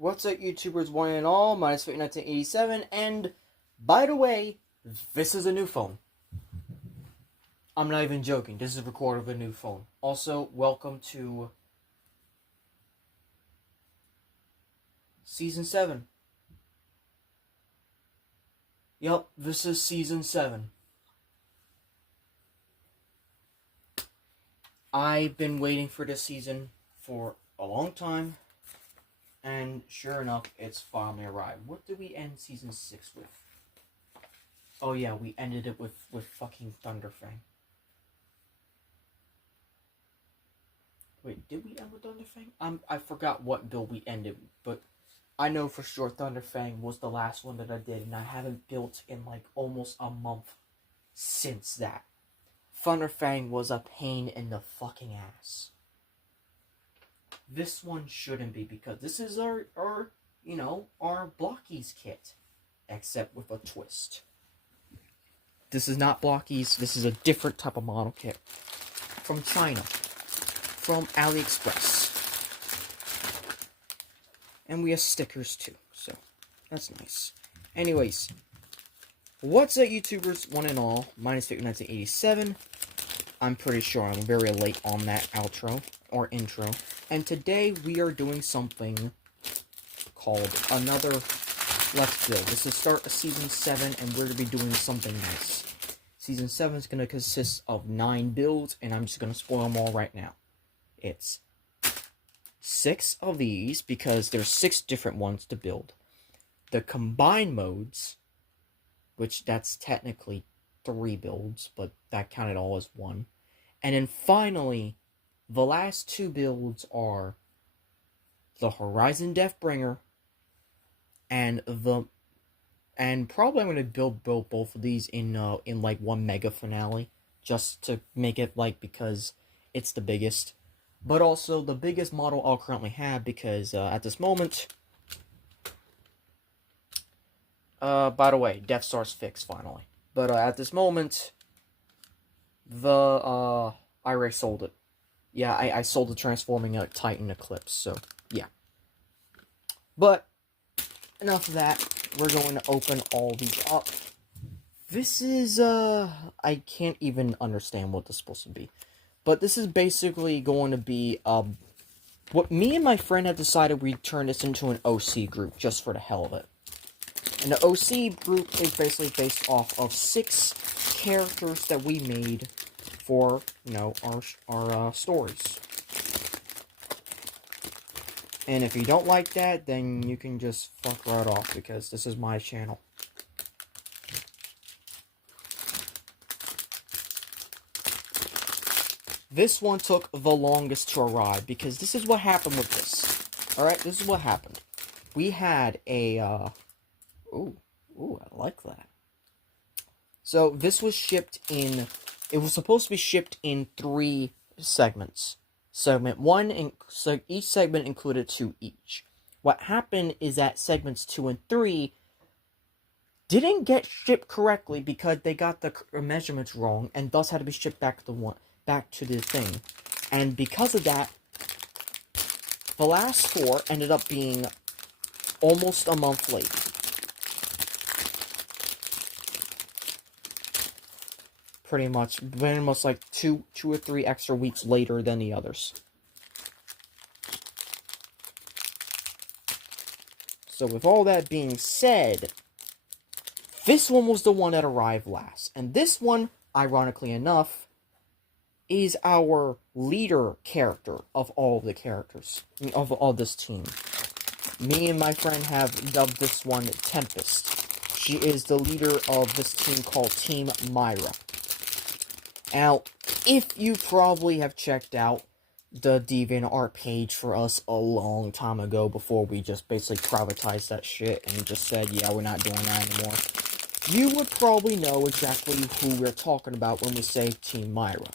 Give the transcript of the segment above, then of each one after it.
What's up, YouTubers, one and all? Minus 1987, and by the way, this is a new phone. I'm not even joking. This is recorded with a new phone. Also, welcome to Season 7. Yup, this is Season 7. I've been waiting for this season for a long time. And sure enough, it's finally arrived. What did we end Season 6 with? Oh yeah, we ended it with fucking Thunderfang. Wait, did we end with Thunderfang? I forgot what build we ended, but I know for sure Thunderfang was the last one that I did, and I haven't built in like almost a month since that. Thunderfang was a pain in the fucking ass. This one shouldn't be, because this is our Blockies kit. Except with a twist. This is not Blockies, this is a different type of model kit. From China. From AliExpress. And we have stickers too, so that's nice. Anyways, what's up, YouTubers, one and all? Minus 1987. I'm pretty sure I'm very late on that outro, or intro. And today we are doing something called another Let's Build. This is start of Season 7, and we're going to be doing something nice. Season 7 is going to consist of 9 builds, and I'm just going to spoil them all right now. It's 6 of these, because there's 6 different ones to build. The combined modes, which that's technically 3 builds, but that counted all as 1. And then finally, the last 2 builds are the Horizon Deathbringer and probably I'm gonna build both of these in like one mega finale, just to make it like, because it's the biggest, but also the biggest model I'll currently have, because at this moment, by the way, Death Star's fixed finally, but at this moment, I already sold it. Yeah, I sold the Transforming Titan Eclipse, so, yeah. But, enough of that. We're going to open all these up. This is, I can't even understand what this is supposed to be. But this is basically going to be, what me and my friend have decided we'd turn this into an OC group, just for the hell of it. And the OC group is basically based off of 6 characters that we made for, our stories. And if you don't like that, then you can just fuck right off, because this is my channel. This one took the longest to arrive, because this is what happened with this. Alright, this is what happened. We had a, ooh, I like that. So, this was shipped in... It was supposed to be shipped in 3 segments. Segment 1, so each segment included 2 each. What happened is that segments 2 and 3 didn't get shipped correctly, because they got the measurements wrong, and thus had to be shipped back to the thing. And because of that, the last 4 ended up being almost a month late. Pretty much like 2 or 3 extra weeks later than the others. So with all that being said, this one was the one that arrived last. And this one, ironically enough, is our leader character of all the characters, of all this team. Me and my friend have dubbed this one Tempest. She is the leader of this team called Team Myra. Now, if you probably have checked out the DeviantArt page for us a long time ago, before we just basically privatized that shit and just said, yeah, we're not doing that anymore, you would probably know exactly who we're talking about when we say Team Myra.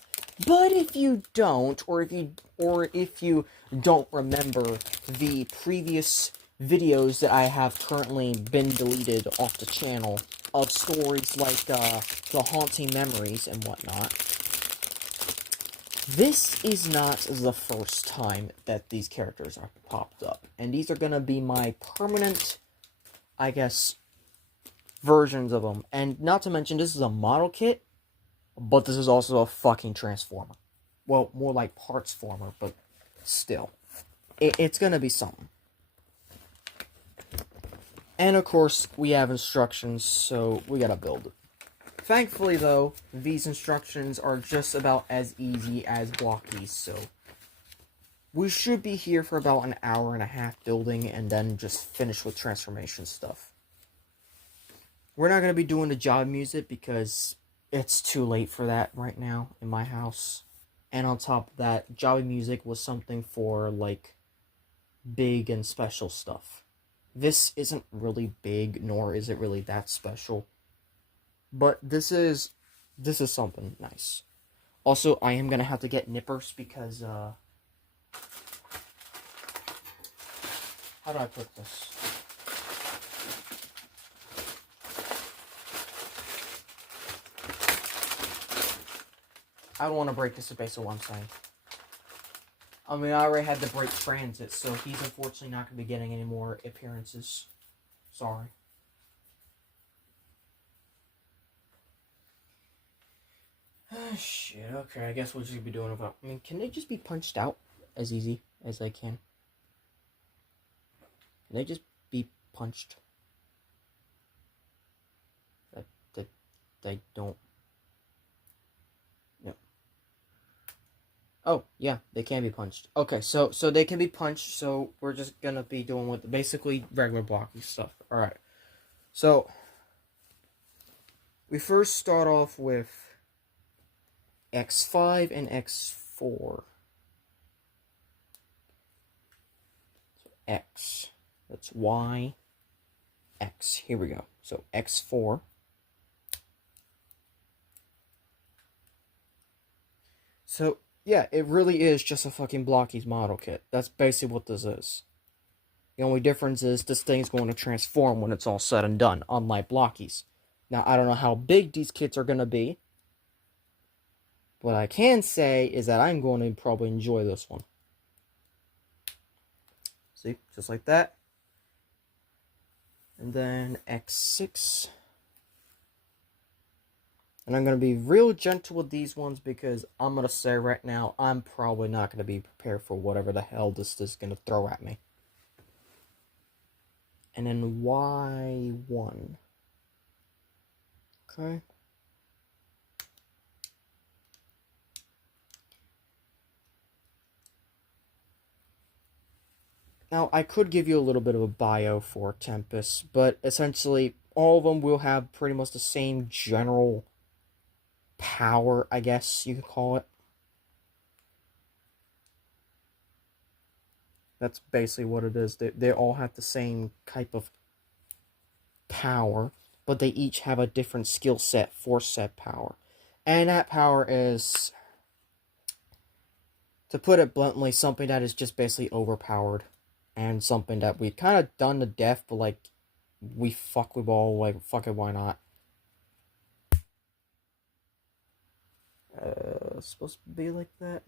But if you don't, or if you don't remember the previous videos that I have currently been deleted off the channel, of stories like the Haunting Memories and whatnot, This is not the first time that these characters are popped up. And these are going to be my permanent, I guess, versions of them. And not to mention, this is a model kit, but this is also a fucking Transformer. Well, more like parts former, but still. It's going to be something. And of course, we have instructions, so we gotta build it. Thankfully, though, these instructions are just about as easy as blockies, so we should be here for about an hour and a half building, and then just finish with transformation stuff. We're not gonna be doing the job music because it's too late for that right now in my house. And on top of that, job music was something for, like, big and special stuff. This isn't really big, nor is it really that special. But this is something nice. Also, I am gonna have to get nippers because, how do I put this? I don't want to break this is basically what I'm saying. I mean, I already had to break Transit, so he's unfortunately not going to be getting any more appearances. Sorry. Shit, okay, I guess we'll just be doing about... I mean, can they just be punched out as easy as they can? Can they just be punched? That they don't... No. Oh, yeah, they can be punched. Okay, so they can be punched, so we're just gonna be doing with basically regular blocky stuff. Alright. So, we first start off with X5 and X4. So X. That's Y. X. Here we go. So X4. So, yeah, it really is just a fucking blockies model kit. That's basically what this is. The only difference is this thing's going to transform when it's all said and done, unlike blockies. Now, I don't know how big these kits are going to be. What I can say is that I'm going to probably enjoy this one. See? Just like that. And then X6. And I'm going to be real gentle with these ones because I'm going to say right now, I'm probably not going to be prepared for whatever the hell this is going to throw at me. And then Y1. Okay. Now, I could give you a little bit of a bio for Tempest, but essentially, all of them will have pretty much the same general power, I guess you could call it. That's basically what it is. They all have the same type of power, but they each have a different skill set for said power. And that power is, to put it bluntly, something that is just basically overpowered. And something that we've kind of done to death, but like, we fuck with all, like, fuck it, why not? Supposed to be like that?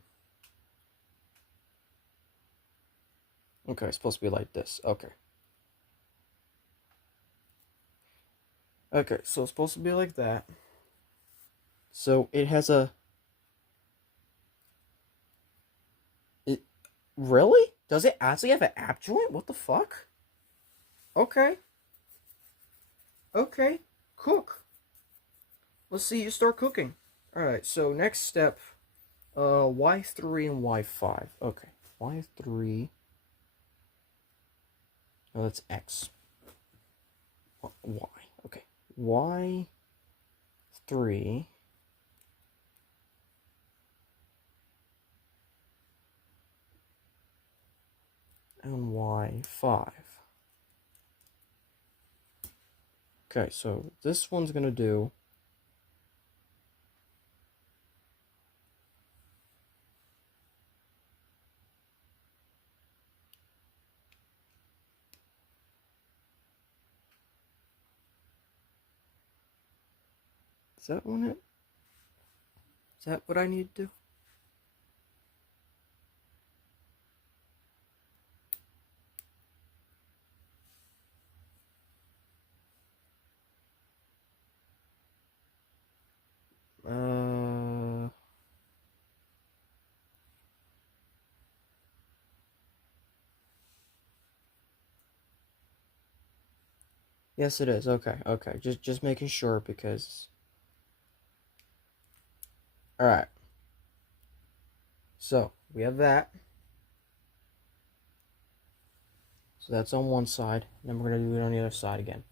Okay, it's supposed to be like this. Okay. Okay, so it's supposed to be like that. So it has a... Really? Does it actually have an app joint? What the fuck? Okay. Okay. Cook. Let's see you start cooking. Alright, so next step. Y3 and Y5. Okay. Y3. Oh, that's X. Y. Okay. Y3. And Y5. Okay, so this one's gonna do... Is that one it? Is that what I need to do? Yes, it is. Okay, okay. Just making sure because. All right. So we have that. So that's on one side. Then we're gonna do it on the other side again.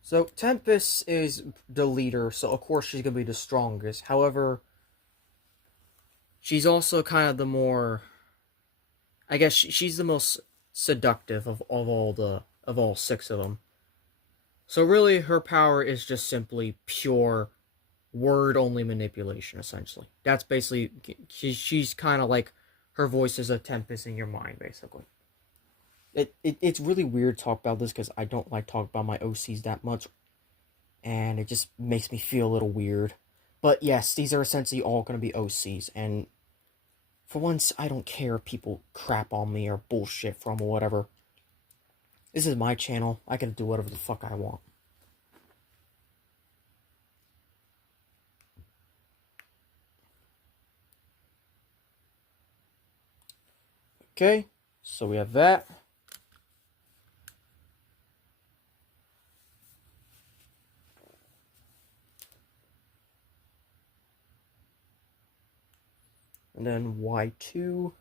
So Tempest is the leader, so of course she's gonna be the strongest. However, she's also kind of the more. I guess she's the most seductive of all six of them. So really, her power is just simply pure word only manipulation. Essentially, that's basically she's kind of like her voice is a tempest in your mind, basically. It's really weird to talk about this because I don't like talking about my OCs that much, and it just makes me feel a little weird. But yes, these are essentially all going to be OCs, and for once, I don't care if people crap on me or bullshit from or whatever. This is my channel. I can do whatever the fuck I want. Okay, so we have that. And then Y2.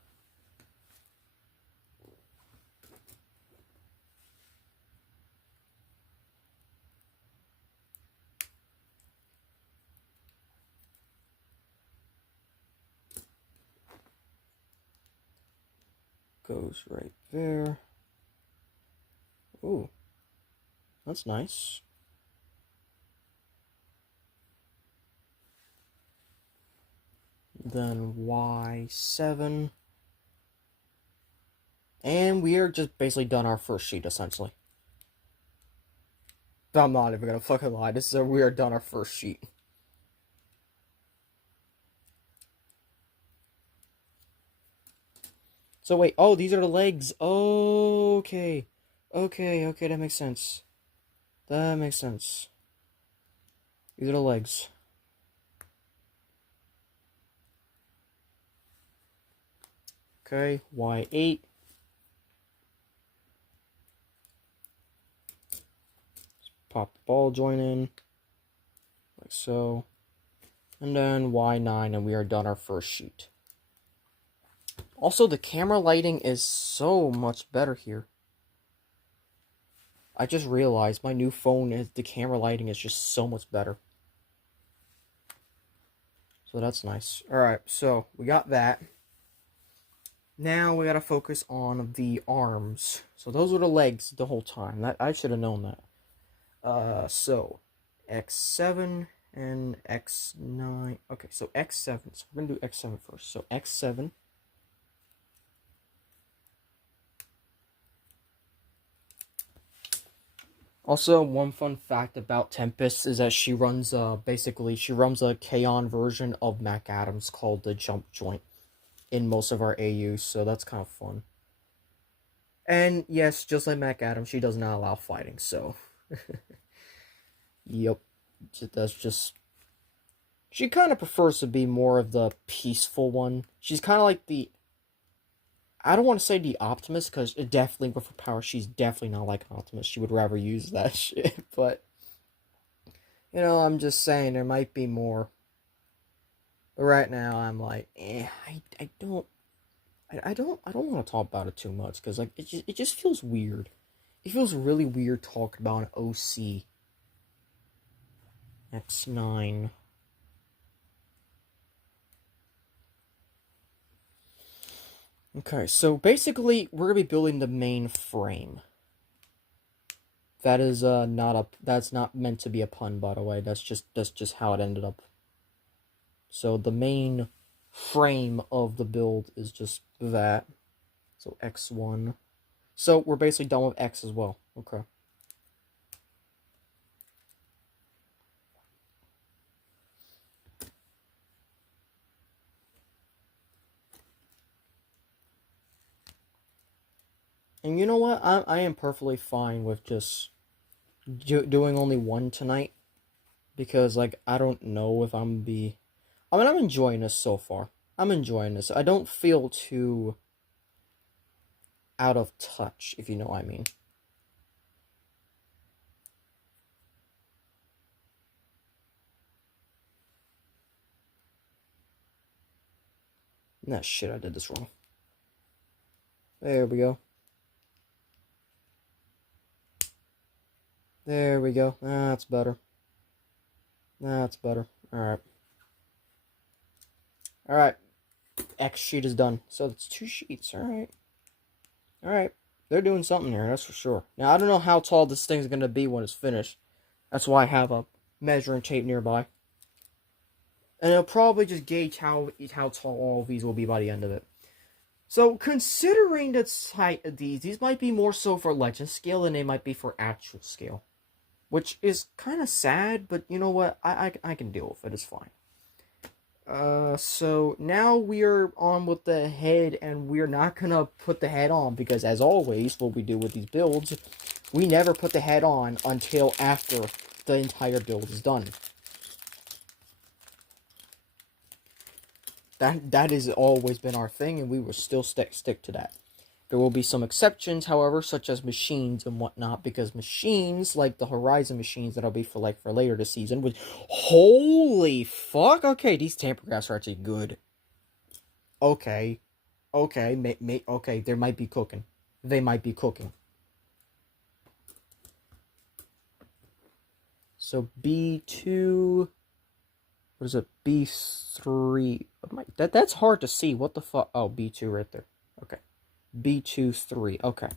Goes right there. Ooh, that's nice. Then Y7. And we are just basically done our first sheet, essentially. I'm not even gonna fucking lie. We are done our first sheet. So wait, oh, these are the legs. Okay. Okay, that makes sense. That makes sense. These are the legs. Okay, Y8. Pop the ball joint in. Like so. And then Y9, and we are done our first sheet. Also, the camera lighting is so much better here. I just realized my new phone is the camera lighting is just so much better. So that's nice. Alright, so we got that. Now we gotta focus on the arms. So those were the legs the whole time. I should have known that. So X7 and X9. Okay, so X7. So we're gonna do X7 first. So X7. Also, one fun fact about Tempest is that she runs basically she runs a K-On version of Mac Adams called the Jump Joint in most of our AUs, so that's kind of fun. And yes, just like Mac Adams, she does not allow fighting, so yep. That's just she kind of prefers to be more of the peaceful one. She's kind of like the I don't want to say the Optimus, because definitely with her power, she's definitely not like an Optimus. She would rather use that shit, but you know, I'm just saying there might be more. But right now, I'm like, I don't want to talk about it too much because like it just feels weird. It feels really weird talking about an OC. X9. Okay, so basically we're gonna be building the main frame. That is not a that's not meant to be a pun, by the way. That's just how it ended up. So the main frame of the build is just that. So X1. So we're basically done with X as well. Okay. And you know what? I am perfectly fine with just doing only one tonight. Because, like, I don't know if I'm be... I mean, I'm enjoying this so far. I'm enjoying this. I don't feel too... out of touch, if you know what I mean. Nah, shit, I did this wrong. There we go. There we go. That's better. That's better. Alright. Alright. X sheet is done. So it's 2 sheets. Alright. Alright. They're doing something here, that's for sure. Now, I don't know how tall this thing's going to be when it's finished. That's why I have a measuring tape nearby. And it'll probably just gauge how tall all of these will be by the end of it. So, considering the height of these might be more so for legend scale than they might be for actual scale. Which is kind of sad, but you know what? I can deal with it. It's fine. So now we're on with the head, and we're not gonna put the head on because, as always, what we do with these builds, we never put the head on until after the entire build is done. That has always been our thing, and we will still stick to that. There will be some exceptions, however, such as machines and whatnot, because machines, like the Horizon machines that'll be for later this season, which, holy fuck, okay, these tamper graphs are actually good. Okay, okay, they might be cooking. They might be cooking. So B2, what is it, B3, that's hard to see, what the fuck, oh, B2 right there, okay. B2, 3. Okay.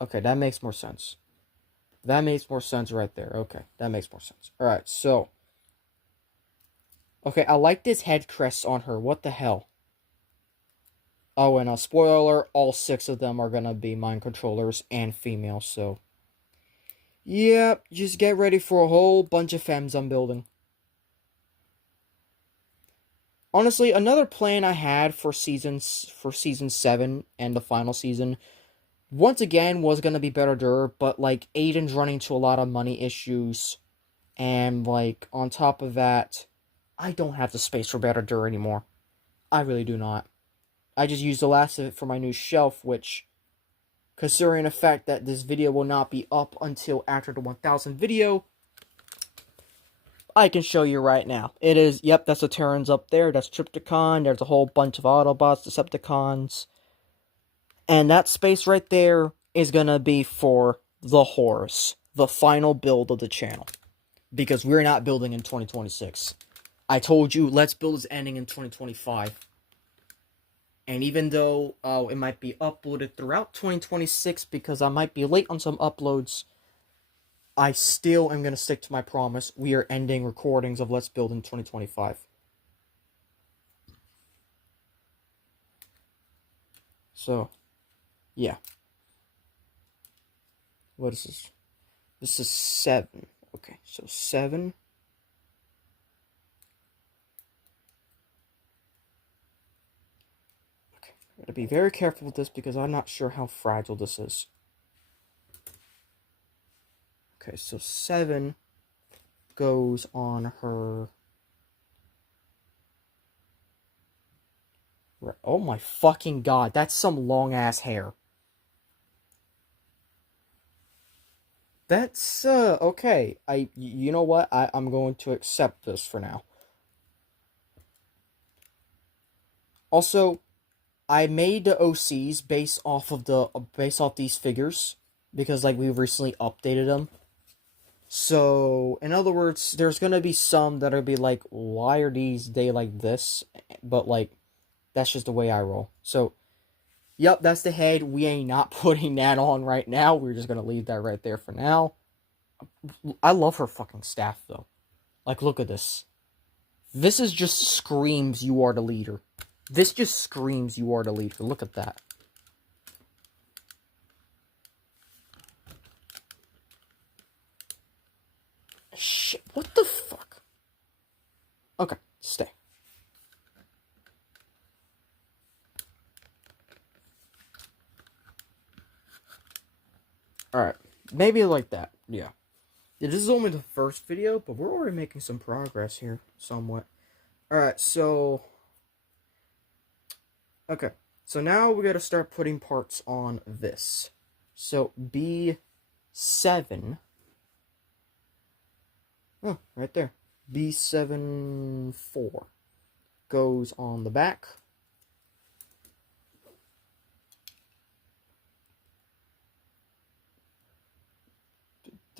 Okay, that makes more sense. That makes more sense right there. Okay, that makes more sense. Alright, so. Okay, I like this head crest on her. What the hell? Oh, and spoiler, all 6 of them are gonna be mind controllers and female, so. Yep, just get ready for a whole bunch of femmes I'm building. Honestly, another plan I had for season 7 and the final season, once again, was going to be Better Dur, but, like, Aiden's running into a lot of money issues, and, like, on top of that, I don't have the space for Better Dur anymore. I really do not. I just used the last of it for my new shelf, which, considering the fact that this video will not be up until after the 1000 video, I can show you right now. It is, yep, that's the Terrans up there. That's Trypticon. There's a whole bunch of Autobots, Decepticons. And that space right there is going to be for the Horse, the final build of the channel. Because we're not building in 2026. I told you, Let's Build is ending in 2025. And even though it might be uploaded throughout 2026 because I might be late on some uploads, I still am going to stick to my promise. We are ending recordings of Let's Build in 2025. So, yeah. What is this? This is 7. Okay, so 7. Okay, I gotta be very careful with this because I'm not sure how fragile this is. Okay, so 7 goes on her. Oh my fucking god, that's some long ass hair. That's, okay. You know what? I'm going to accept this for now. Also, I made the OCs based off these figures, because, like, we recently updated them. So, in other words, there's gonna be some that'll be like, why are they like this? But, like, that's just the way I roll. So, yep, that's the head. We ain't not putting that on right now. We're just gonna leave that right there for now. I love her fucking staff, though. Like, look at this. This is just screams you are the leader. This just screams you are the leader. Look at that. Shit, what the fuck? Okay, stay. Alright, maybe like that, yeah. This is only the first video, but we're already making some progress here, somewhat. Alright, so. Okay. So now we gotta start putting parts on this. So B7. Oh, right there. B7-4 goes on the back.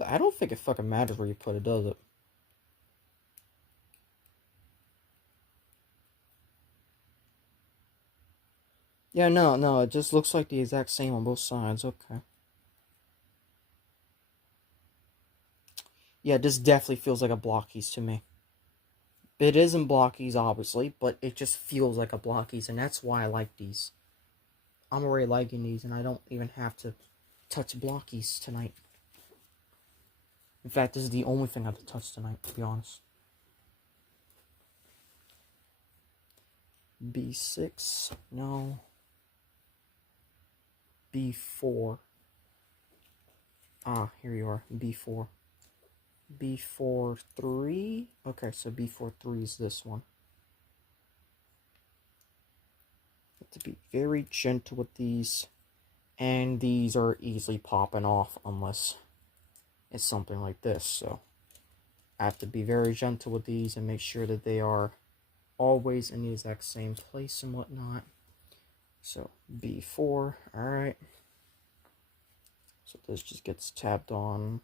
I don't think it fucking matters where you put it, does it? Yeah, no, it just looks like the exact same on both sides. Okay. Yeah, this definitely feels like a blockies to me. It isn't blockies, obviously, but it just feels like a blockies, and that's why I like these. I'm already liking these, and I don't even have to touch blockies tonight. In fact, this is the only thing I have to touch tonight, to be honest. B6, no. B4. Ah, here you are, B4. B4-3. Okay, so B4-3 is this one. Have to be very gentle with these, and these are easily popping off unless it's something like this. So I have to be very gentle with these and make sure that they are always in the exact same place and whatnot. So B4, alright. So this just gets tapped on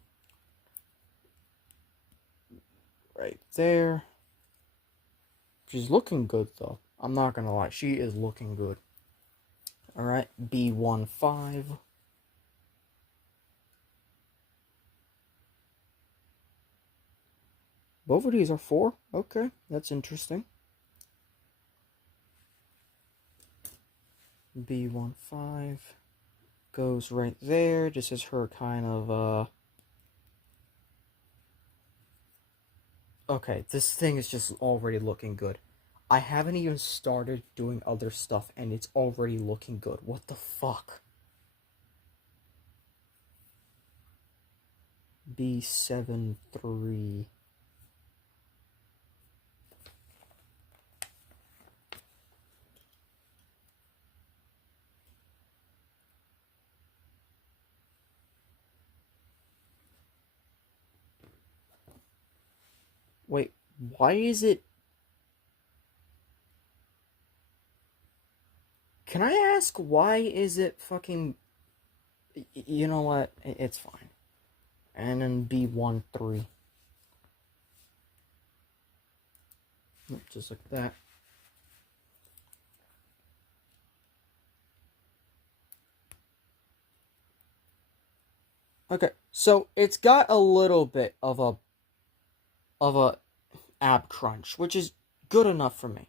right there. She's looking good though. I'm not gonna lie, she is looking good. Alright, B15. Both of these are 4. Okay, that's interesting. B15 goes right there. This is her kind of, Okay, this thing is just already looking good. I haven't even started doing other stuff, and it's already looking good. What the fuck? B7-3. Wait, why is it... Can I ask why is it fucking... You know what? It's fine. And then B13. Just like that. Okay, so it's got a little bit of a ab crunch, which is good enough for me.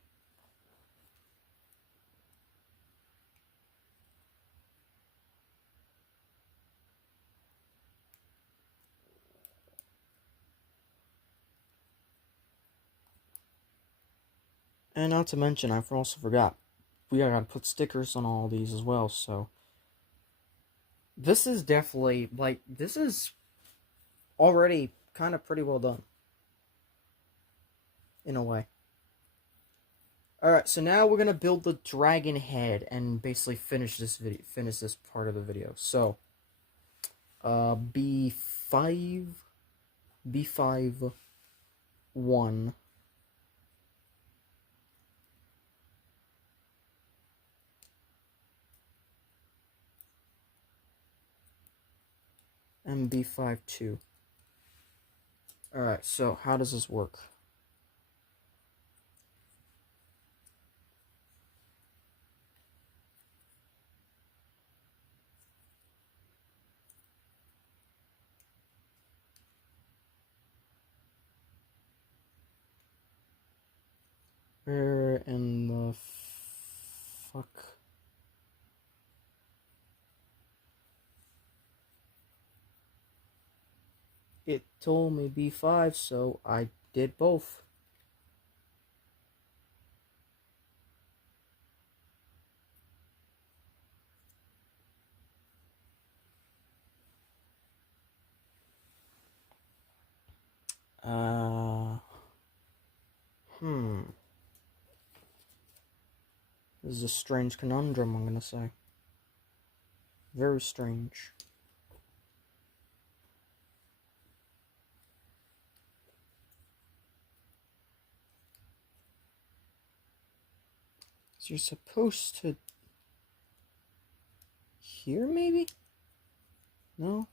And not to mention, I also forgot, we gotta put stickers on all these as well, so... This is definitely, like, this is already kind of pretty well done. In a way. Alright, so now we're gonna build the dragon head and basically finish this part of the video. So, B5, B5, 1. And B5-2. Alright, so how does this work? Where in the fuck? It told me B5, so I did both. Hmm. This is a strange conundrum, I'm gonna say. Very strange. So you're supposed to... Here, maybe? No?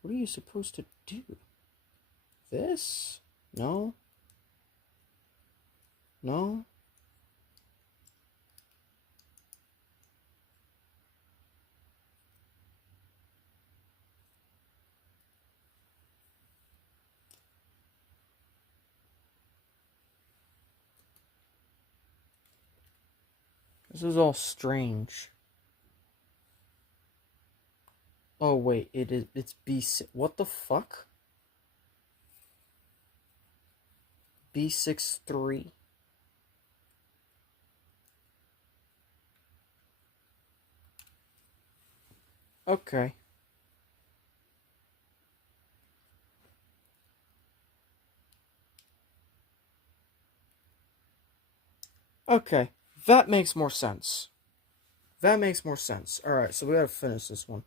What are you supposed to do? This? No? No? This is all strange. Oh wait, it's B6. What the fuck? B63. Okay. Okay. That makes more sense. That makes more sense. Alright, so we gotta finish this one.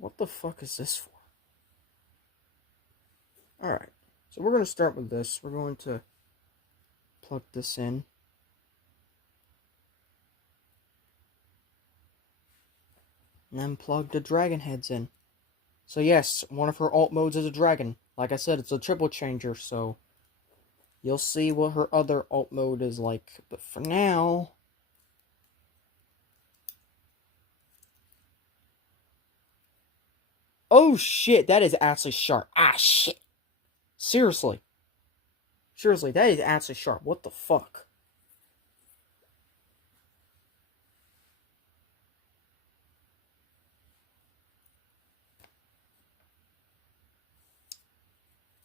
What the fuck is this for? Alright, so we're going to start with this. We're going to plug this in. And then plug the dragon heads in. So yes, one of her alt modes is a dragon. Like I said, it's a triple changer, so you'll see what her other alt mode is like. But for now... Oh shit, that is actually sharp. Ah shit. Seriously. Seriously, that is actually sharp. What the fuck?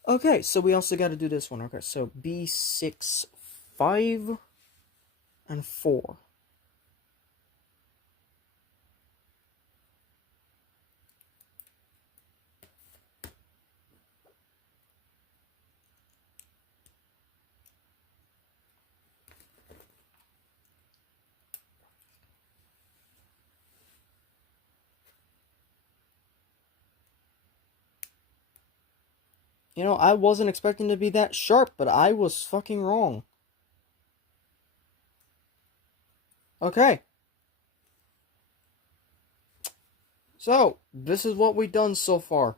Okay, so we also got to do this one. Okay, so B6, 5, and 4. You know, I wasn't expecting to be that sharp, but I was fucking wrong. Okay. So, this is what we've done so far.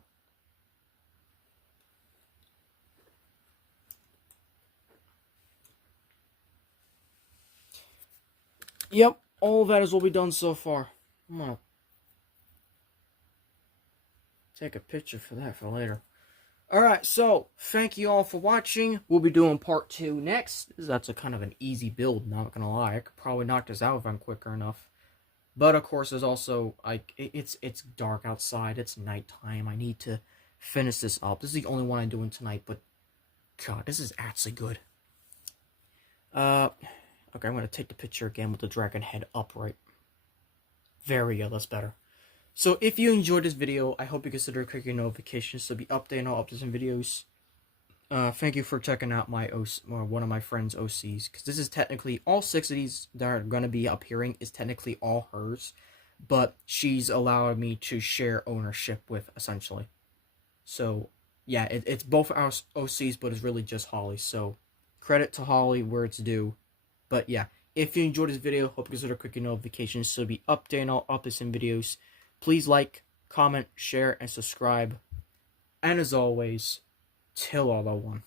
Yep, all of that is what we've done so far. I'm gonna take a picture for that for later. Alright, so, thank you all for watching. We'll be doing part 2 next. That's a kind of an easy build, not gonna lie. I could probably knock this out if I'm quicker enough. But, of course, there's also, like, it's dark outside. It's nighttime. I need to finish this up. This is the only one I'm doing tonight, but, God, this is actually good. Okay, I'm gonna take the picture again with the dragon head upright. There we go, that's better. So if you enjoyed this video, I hope you consider clicking notifications to be updated on all updates and videos. Thank you for checking out my one of my friend's OCs, because this is technically, all 6 of these that are going to be appearing is technically all hers, but she's allowed me to share ownership with, essentially. So, yeah, it's both our OCs, but it's really just Holly, so credit to Holly where it's due. But yeah, if you enjoyed this video, hope you consider clicking notifications to be updated on all updates and videos. Please like, comment, share, and subscribe. And as always, Til All Are One.